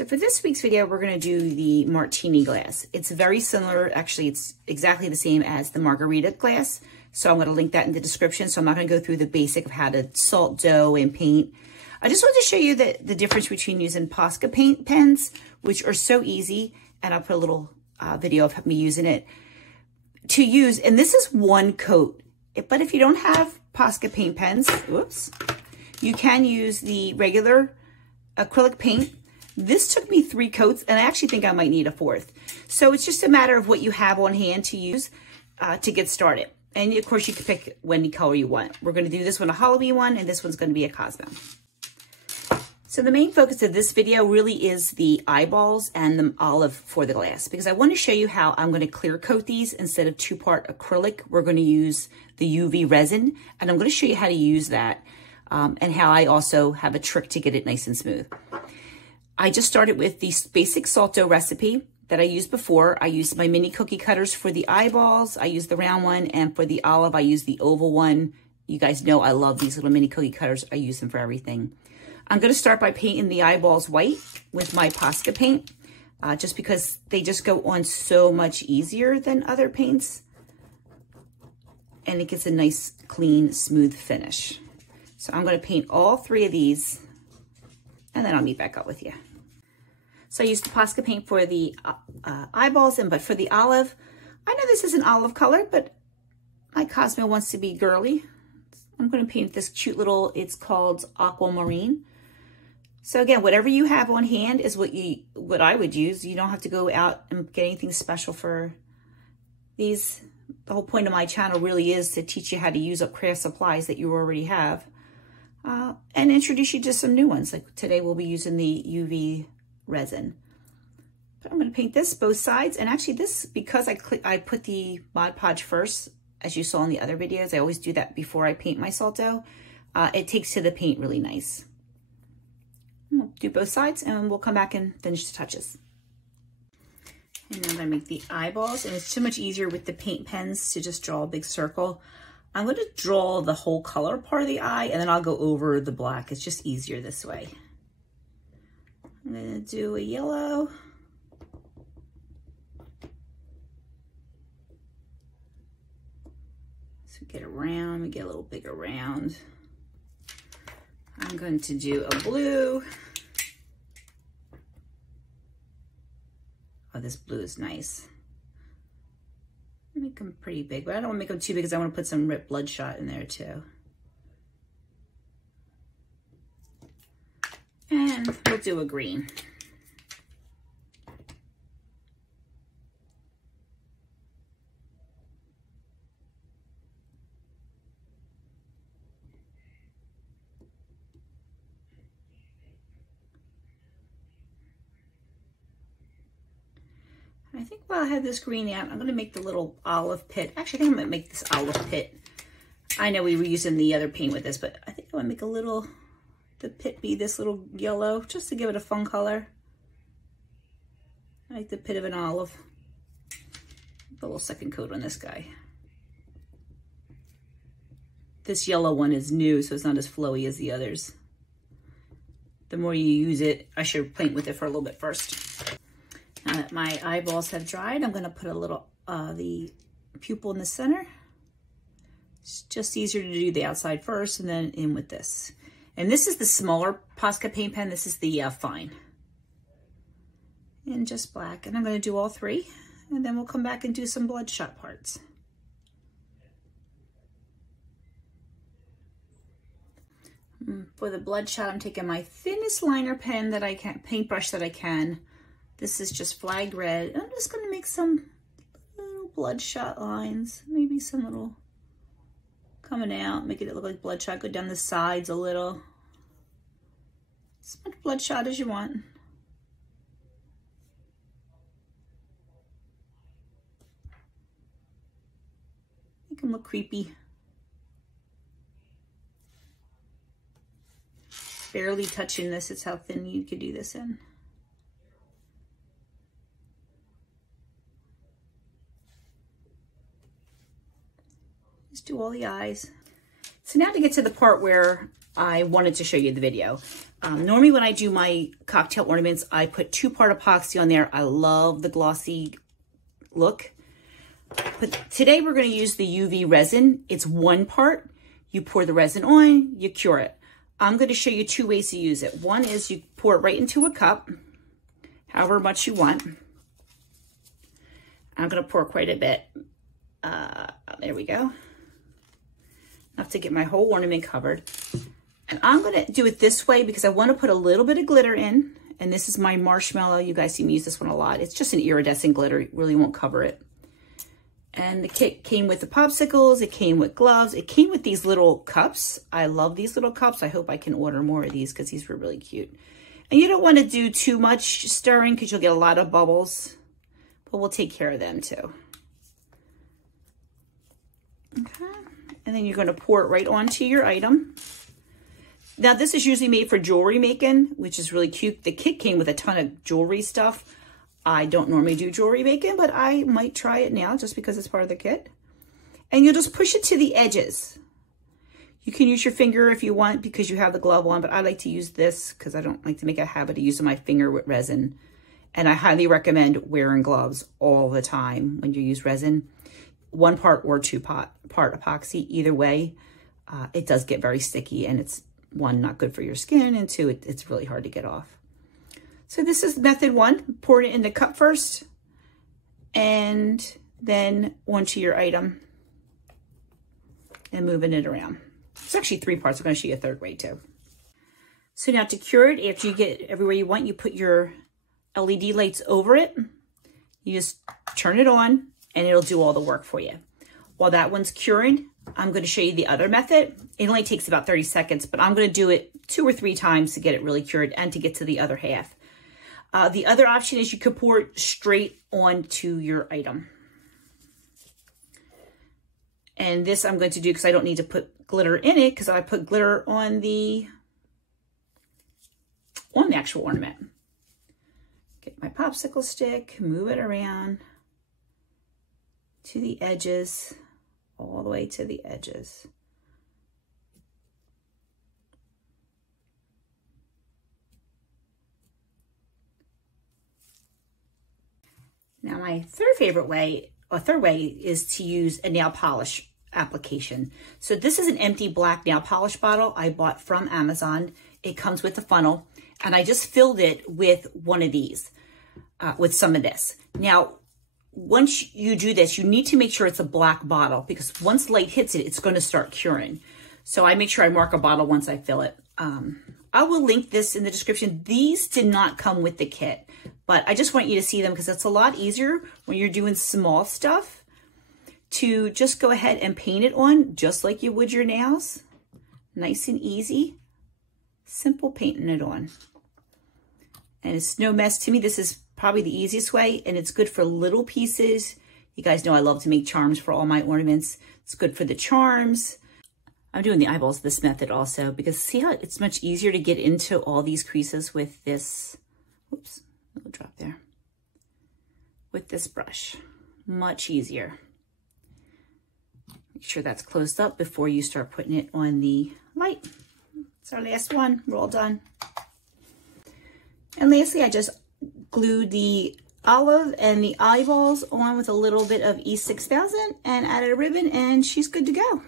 So for this week's video, we're going to do the Martini glass. It's very similar. Actually, it's exactly the same as the margarita glass. So I'm going to link that in the description. So I'm not going to go through the basic of how to salt dough and paint. I just wanted to show you the difference between using Posca paint pens, which are so easy. And I'll put a little video of me using it to use. And this is one coat. But if you don't have Posca paint pens, whoops, you can use the regular acrylic paint. This took me 3 coats, and I actually think I might need a 4th. So it's just a matter of what you have on hand to use to get started. And of course, you can pick any color you want. We're going to do this one a Halloween one, and this one's going to be a Cosmo. So the main focus of this video really is the eyeballs and the olive for the glass, because I want to show you how I'm going to clear coat these instead of 2-part acrylic. We're going to use the UV resin, and I'm going to show you how to use that and how I also have a trick to get it nice and smooth. I just started with the basic salt dough recipe that I used before. I used my mini cookie cutters for the eyeballs. I used the round one, and for the olive, I used the oval one. You guys know I love these little mini cookie cutters. I use them for everything. I'm going to start by painting the eyeballs white with my Posca paint, just because they just go on so much easier than other paints. And it gets a nice, clean, smooth finish. So I'm going to paint all 3 of these, and then I'll meet back up with you. So I used the Posca paint for the eyeballs, but for the olive, I know this is an olive color, but my Cosmo wants to be girly. I'm going to paint this cute little, it's called aquamarine. So again, whatever you have on hand is what I would use. You don't have to go out and get anything special for these. The whole point of my channel really is to teach you how to use up craft supplies that you already have and introduce you to some new ones. Like today we'll be using the UV resin. But I'm going to paint this both sides, and actually this, because I put the Mod Podge first, as you saw in the other videos, I always do that before I paint my salt dough. It takes to the paint really nice. We'll do both sides, and we'll come back and finish the touches. And then I'm going to make the eyeballs, and it's so much easier with the paint pens to just draw a big circle. I'm going to draw the whole color part of the eye, and then I'll go over the black. It's just easier this way. I'm going to do a yellow. So we get a round, we get a little bigger round. I'm going to do a blue. Oh, this blue is nice. Make them pretty big, but I don't want to make them too big because I want to put some Rip Bloodshot in there too. And we'll do a green. I think while I have this green out, I'm going to make the little olive pit. Actually, I think I'm going to make this olive pit. I know we were using the other paint with this, but I think I want to make a little, the pit be this little yellow, just to give it a fun color. I like the pit of an olive. Put a little second coat on this guy. This yellow one is new, so it's not as flowy as the others. The more you use it, I should paint with it for a little bit first. Now that my eyeballs have dried, I'm going to put a little, the pupil in the center. It's just easier to do the outside first and then in with this. And this is the smaller Posca paint pen. This is the fine. And just black. And I'm going to do all 3. And then we'll come back and do some bloodshot parts. For the bloodshot, I'm taking my thinnest liner pen that I can, paintbrush that I can. This is just flag red. I'm just going to make some little bloodshot lines. Maybe some little coming out, making it look like bloodshot. Go down the sides a little. As much bloodshot as you want. Make them look creepy. Barely touching this. It's how thin you could do this in. Just do all the eyes. So now to get to the part where I wanted to show you the video. Normally when I do my cocktail ornaments, I put 2-part epoxy on there. I love the glossy look. But today we're going to use the UV resin. It's 1 part. You pour the resin on, you cure it. I'm going to show you 2 ways to use it. One is you pour it right into a cup, however much you want. I'm going to pour quite a bit. There we go. Enough to get my whole ornament covered. And I'm going to do it this way because I want to put a little bit of glitter in. And this is my marshmallow. You guys see me use this one a lot. It's just an iridescent glitter. It really won't cover it. And the kit came with the popsicles. It came with gloves. It came with these little cups. I love these little cups. I hope I can order more of these because these were really cute. And you don't want to do too much stirring because you'll get a lot of bubbles. But we'll take care of them too. Okay. And then you're going to pour it right onto your item. Now this is usually made for jewelry making, which is really cute. The kit came with a ton of jewelry stuff. I don't normally do jewelry making, but I might try it now just because it's part of the kit. And you'll just push it to the edges. You can use your finger if you want because you have the glove on, but I like to use this because I don't like to make a habit of using my finger with resin. And I highly recommend wearing gloves all the time when you use resin. 1 part or 2-part epoxy, either way. It does get very sticky and it's 1, not good for your skin, and 2, it's really hard to get off. So this is method 1. Pour it in the cup first and then onto your item and moving it around. It's actually 3 parts. I'm going to show you a 3rd way too. So now to cure it, after you get it everywhere you want, you put your LED lights over it. You just turn it on and it'll do all the work for you. While that one's curing, I'm going to show you the other method. It only takes about 30 seconds, but I'm going to do it 2 or 3 times to get it really cured and to get to the other half. The other option is you could pour it straight onto your item. And this I'm going to do because I don't need to put glitter in it because I put glitter on the actual ornament. Get my popsicle stick, move it around to the edges, all the way to the edges. Now my third way is to use a nail polish application. So this is an empty black nail polish bottle I bought from Amazon. It comes with a funnel and I just filled it with one of these, with some of this. Now, once you do this, you need to make sure it's a black bottle because once light hits it, it's going to start curing. So I make sure I mark a bottle once I fill it. I will link this in the description. These did not come with the kit, but I just want you to see them because it's a lot easier when you're doing small stuff to just go ahead and paint it on just like you would your nails. Nice and easy. Simple painting it on. And it's no mess. To me, this is probably the easiest way, and it's good for little pieces. You guys know I love to make charms for all my ornaments. It's good for the charms. I'm doing the eyeballs this method also because see how it's much easier to get into all these creases with this, whoops, a little drop there, with this brush. Much easier. Make sure that's closed up before you start putting it on the light. It's our last one. We're all done. And lastly, I just glued the olive and the eyeballs on with a little bit of E6000 and added a ribbon, and she's good to go.